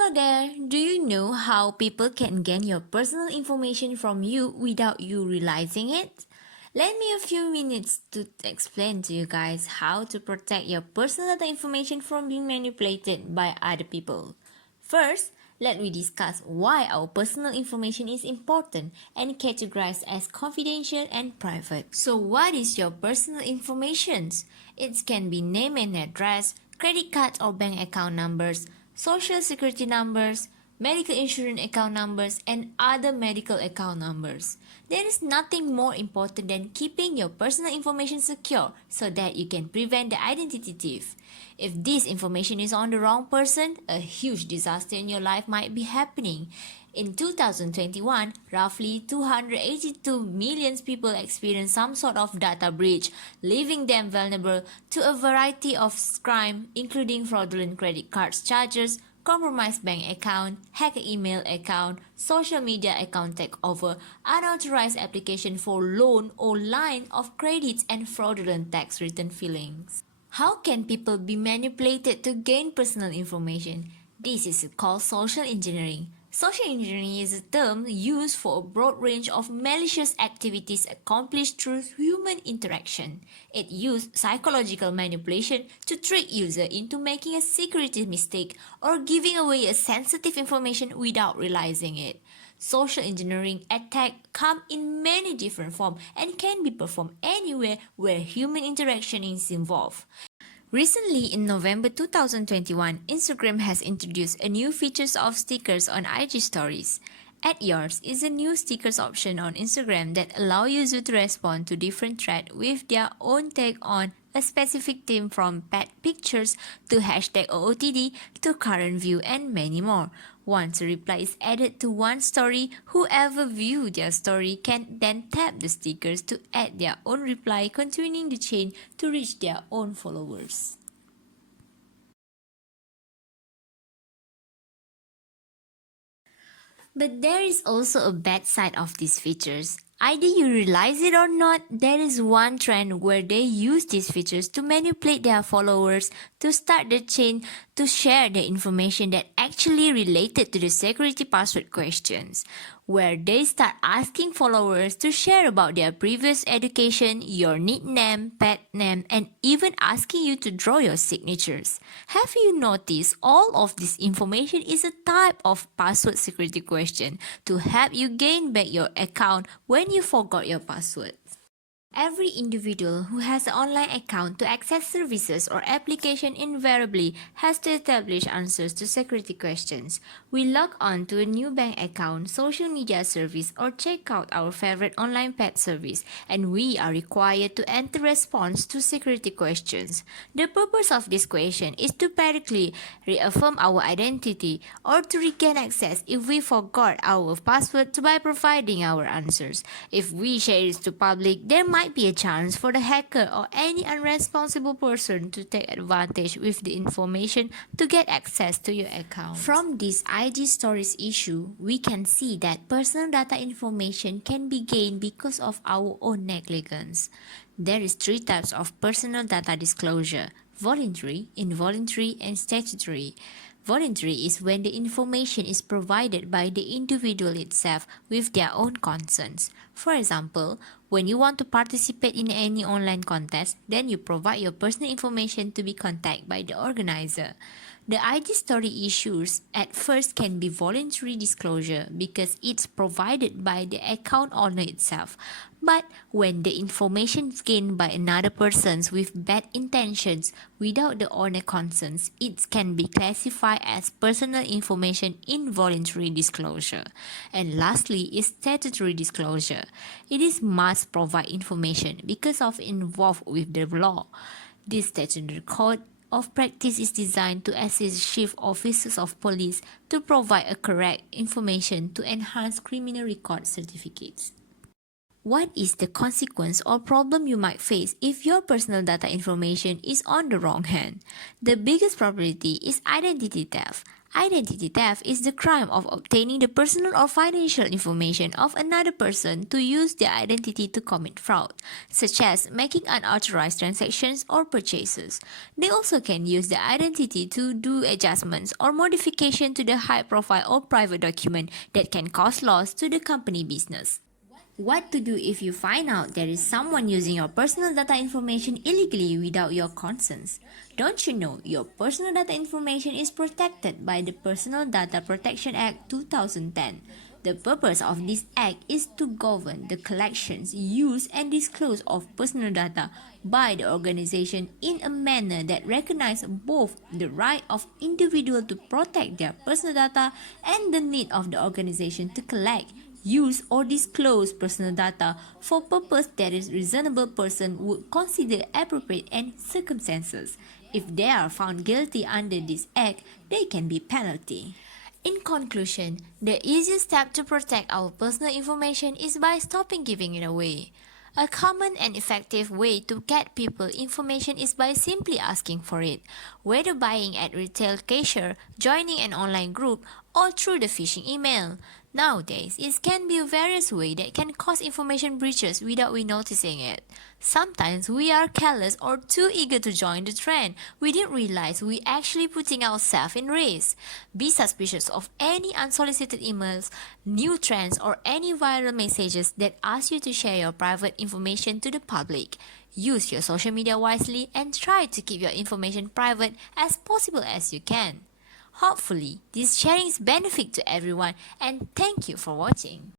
Hello there! Do you know how people can gain your personal information from you without you realizing it? Lend me a few minutes to explain to you guys how to protect your personal data information from being manipulated by other people. First, let me discuss why our personal information is important and categorized as confidential and private. So what is your personal information? It can be name and address, credit card or bank account numbers, social security numbers, medical insurance account numbers, and other medical account numbers. There is nothing more important than keeping your personal information secure so that you can prevent the identity thief. If this information is on the wrong person, a huge disaster in your life might be happening. In 2021, roughly 282 million people experienced some sort of data breach, leaving them vulnerable to a variety of crime, including fraudulent credit card charges, compromised bank account, hacked email account, social media account takeover, unauthorized application for loan or line of credits, and fraudulent tax return filings. How can people be manipulated to gain personal information? This is called social engineering. Social engineering is a term used for a broad range of malicious activities accomplished through human interaction. It uses psychological manipulation to trick users into making a security mistake or giving away a sensitive information without realizing it. Social engineering attacks come in many different forms and can be performed anywhere where human interaction is involved. Recently, in November 2021, Instagram has introduced a new feature of stickers on IG stories. Add Yours is a new stickers option on Instagram that allow users to respond to different threads with their own take on a specific theme, from pet pictures to hashtag OOTD to current view and many more. Once a reply is added to one story, whoever views their story can then tap the stickers to add their own reply, continuing the chain to reach their own followers. But there is also a bad side of these features. Either you realize it or not, there is one trend where they use these features to manipulate their followers to start the chain to share the information that actually related to the security password questions, where they start asking followers to share about their previous education, your nickname, pet name, and even asking you to draw your signatures. Have you noticed all of this information is a type of password security question to help you gain back your account when you forgot your password? Every individual who has an online account to access services or application invariably has to establish answers to security questions. We log on to a new bank account, social media service, or check out our favorite online pet service, and we are required to enter response to security questions. The purpose of this question is to periodically reaffirm our identity or to regain access if we forgot our password by providing our answers. If we share it to public, there might be a chance for the hacker or any unresponsible person to take advantage with the information to get access to your account. From this IG stories issue, we can see that personal data information can be gained because of our own negligence. There is 3 types of personal data disclosure: voluntary, involuntary, and statutory. Voluntary is when the information is provided by the individual itself with their own consents. For example, when you want to participate in any online contest, then you provide your personal information to be contacted by the organizer. The IG story issues at first can be voluntary disclosure because it's provided by the account owner itself. But when the information is gained by another person with bad intentions without the owner consents, it can be classified as personal information involuntary disclosure. And lastly is statutory disclosure. It is must provide information because of involved with the law. This statutory code of practice is designed to assist chief officers of police to provide a correct information to enhance criminal record certificates. What is the consequence or problem you might face if your personal data information is on the wrong hand? The biggest probability is identity theft. Identity theft is the crime of obtaining the personal or financial information of another person to use their identity to commit fraud, such as making unauthorized transactions or purchases. They also can use the identity to do adjustments or modification to the high profile or private document that can cause loss to the company business. What to do if you find out there is someone using your personal data information illegally without your consent? Don't you know your personal data information is protected by the Personal Data Protection Act 2010? The purpose of this act is to govern the collections, use, and disclose of personal data by the organization in a manner that recognizes both the right of individual to protect their personal data and the need of the organization to collect, use or disclose personal data for purpose that a reasonable person would consider appropriate and circumstances. If they are found guilty under this act, there can be penalty. In conclusion, the easiest step to protect our personal information is by stopping giving it away. A common and effective way to get people information is by simply asking for it, whether buying at retail cashier, joining an online group, or through the phishing email. Nowadays, it can be various ways that can cause information breaches without we noticing it. Sometimes we are careless or too eager to join the trend. We didn't realize we actually putting ourselves in risk. Be suspicious of any unsolicited emails, new trends, or any viral messages that ask you to share your private information to the public. Use your social media wisely and try to keep your information private as possible as you can. Hopefully, this sharing is benefit to everyone and thank you for watching.